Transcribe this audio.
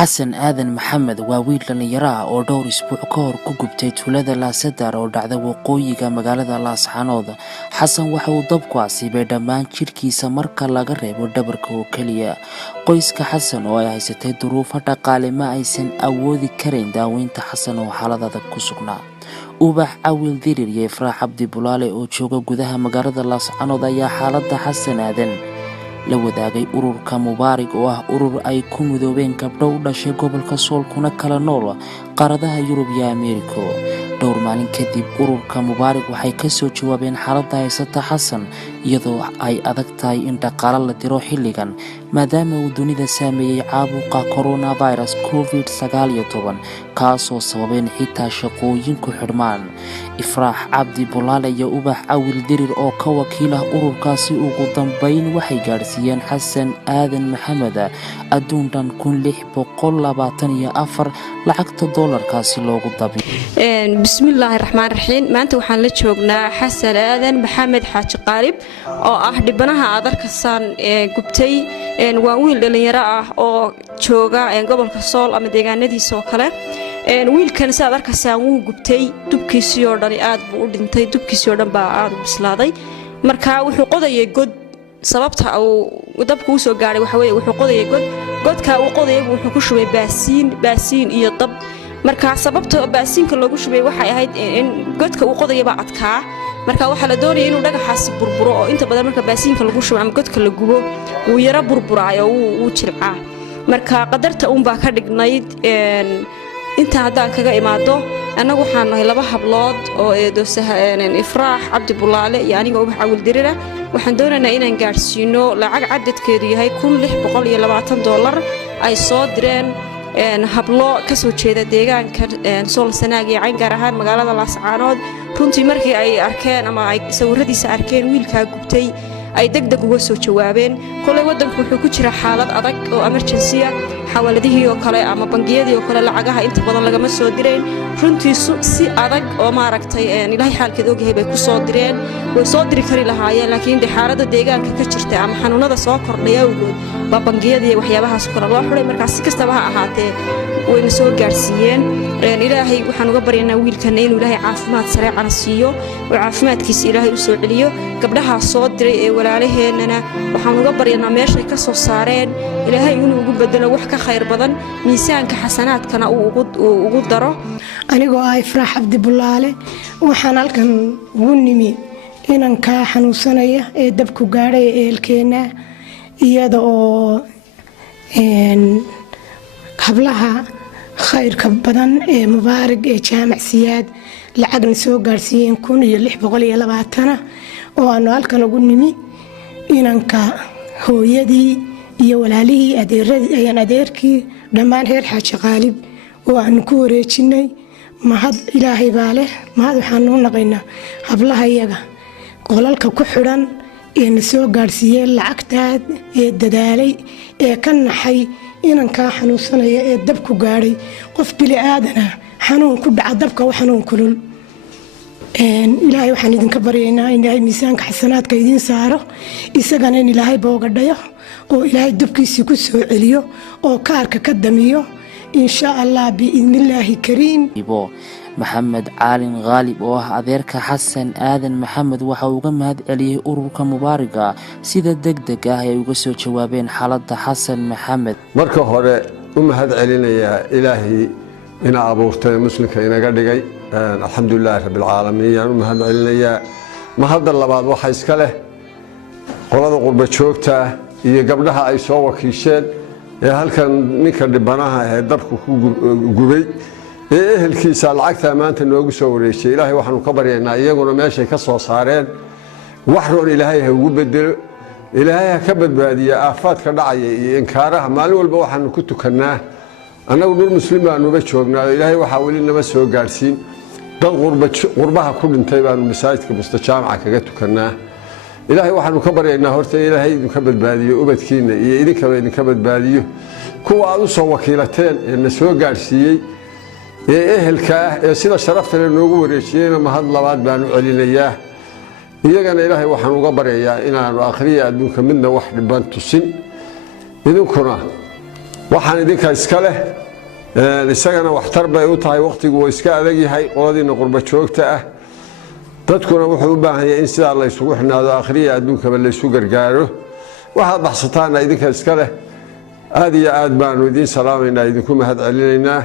xasan aadan maxamed waa wiil dhallinyaro ah oo dhowr isbuuc ka hor ku gubtay tuulada laasadar oo dhacda waqooyiga magaalada laascaanood. xasan waxa uu dabku asiibay dhammaan jidhkiisa marka laga reebo dhabarka oo keliya. qoyska xasan oo ay haysatay duruufo dhaqaale ma aysan awoodi karayn daaweynta xasan oo xaalad adag ku sugnaa. ubax cawil dirir iyo ifraax cabdi bulaale oo jooga gudaha magaalada laascaanood ayaa xaaladda xasan aadan la wadaagay ururka mubaarig oo ah urur ay ku midoobeen gabdho u dhashay gobolka sool kuna kala nool qaaradaha yurub iyo ameerika. dhowr maalin kadib ururka mubaarig waxay ka soo jawaabeen xaaladda haysata xasan iyadoo ay adag tahay in dhaqaale la diro xilligan maadaama uu dunida saameeyey caabuqa coronavirus covid-19 kaasoo sababeen xitaa shaqooyinku xidhmaan. ifraax cabdi bulaale iyo ubax cawil dirir oo ka wakiil ah ururkaasi ugu dambeyn waxay gaadhsiiyeen xasan aadan maxamed adduun dhan 1624 lacagta doolarkaasi loogu dabiyo. bismillaahi raxmaan raxiim. maanta waxaan la joognaa xasan aadan maxamed xaaji qaalib oo ah dhibanaha adarkasaan gubtay. waa wiil dhalinyaro ah oo jooga gobolka sool ama deegaanadiisa oo kale. wiilkan si adarkasaan wuu gubtay, dubkiisii oo dhan aad buu u dhintay, dubkiisii oo dhan baa aad u bislaaday. marka wuxuu qodayay god. sababta uu dabku u soo gaaray waxa weeye wuxuu qodayay god. godka uu qodayay wuxuu ku shubay baasiin iyo dab. marka sababta baasiinka loogu shubay waxay ahayd in godka uu qodayaba adkaa. marka waxa la doonayay inuu dhagaxaasi burburo oo inta badan marka baasiinka lagu shubo ama godka la gubo uu yara burburaayo uu jilcaa. marka qadarta baa ka dhignayd inta haddaan kaga imaado annagu waxaan nahay laba hablood oo ifraax cabdi bulaale iyo aniga ubax cawil dirira. waxaan doonaynaa inaan gaadhsiino lacag cadadkeedu yahay $1620 ay soo direen hablo ka soo jeeda deegaanka sool sanaag iyo cayn gaar ahaan magaalada laascaanood. runtii markii ay arkeen ama ay sawiradiisa arkeen wiilkaa gubtay ay degdeg uga soo jawaabeen. kolay wadanku wuxuu ku jira xaalad adag oo emergency ah. xawaaladihii oo kale ama bangiyadii oo kale lacagaha inta badan lagama soo direen. runtii si adag oo maaragtay ilaahay xaalkeed ogyahay bay ku soo direen. way soo diri kari lahaayeen laakiin xaaladda deegaanka ka jirta ama xanuunada soo kordhay awgood baa bangiyadii waxyaabahaas kale loo xulay. markaas si kastaba ha ahaatee wayna soo gaarsiiyeen. ilaahay waxaan uga baryaynaa wiilkana inuu ilaahay caafimaad sareecana siiyo oo caafimaadkiisa ilaahay u soo celiyo. gabdhaha soo diray ee walaalaheennana waxaan uga baryaynaa meeshay ka soo saareen ilaahay inuu ugu bedelo wax ka khayr badan, miisaanka xasanaadkana uu ugu daro. anigoo ah ifraax cabdi bulaale waxaan halkan ugu nimi inankaa xanuunsanaya ee dabku gaadhay eelkeena iyada oo hablaha khayrka badan ee mubaarig ee jaamacsiyaad lacagna soo gaarsiiyeen $1620 oo aanu halkan ugu nimi inanka hooyadii iyo walaalihii ayaan adeerkii dhammaan reer xaaji qaalib oo aanu ku wareejinay. mahad ilaahay baa leh. mahad waxaanu u naqaynaa hablaha iyaga qolalka ku xidhan ee na soo gaarsiiyeen lacagtaad ee dadaalay ee ka naxay inankaa xanuunsanaya ee dabku gaadhay. qof bili aadana xanuun ku dhaca dabka u xanuun kulul. ilaahay waxaan idinka baryaynaa in ilaahay miisaanka xasanaadka idiin saaro, isagana in ilaahay boogadhayo oo ilaahay dubkiisii ku soo celiyo oo kaarka ka damiyo insha allah biidnillaahi kariim. maxamed caalin khaalib oo ah adeerka xasan aadan maxamed waxa uu uga mahad celiyey ururka mubaariga sida degdeg ah ay uga soo jawaabeen xaaladda xasan maxamed. marka hore u mahad celinayaa ilaahay ina abuurtay muslimka inaga dhigay. alxamdulilaahi rabbil caalamiin yaan u mahad celinayaa. mahadda labaad waxa iska leh qolada qurba joogta iyo gabdhaha ay soo wakiisheen ee halkan ninka dhibanaha ee dabku ku gubay ee ehelkiisa lacagta maanta noogu soo wareejiyay. ilaahay waxaanu ka baryaynaa iyaguna meeshay ka soo saareen wax roon ilaahay ha ugu bedelo, ilaahay ha ka badbaadiya aafaadka dhacaya iyo inkaaraha. maalin walba waxaanu ku tukannaa annagu dhul muslim baanuba joognaa oo ilaahay waxaa weli nama soo gaadhsiin. dad qurbaha ku dhintay baanu masaajidka mustajaamaca kaga tukannaa. ilaahay waxaanu ka baryaynaa horta ilaahay idinka badbaadiyo ubadkiina iyo idinkaba idinka badbaadiyo. kuwa aad u soo wakiilateen ee na soo gaadhsiiyey ee ehelka ah ee sida sharafta leh noogu wareejiyeyna mahad labaad baanu celinayaa. iyagana ilaahay waxaan uga baryayaa inaanu akhriya adduunka midna wax dhiban tusin. idinkuna waxaan idinka iska leh isagana waxtar bay u tahay waqtigu waa iska adag yahay qoladiina qurba joogta ah dadkuna wuxuu u baahan yahay in sidaa la isugu xinaado akhriya adduunkaba la isu gargaaro waxaad baxsataana idinka iska leh aad iyo aad baanu idiin salaamaynaa idinku mahad celinaynaa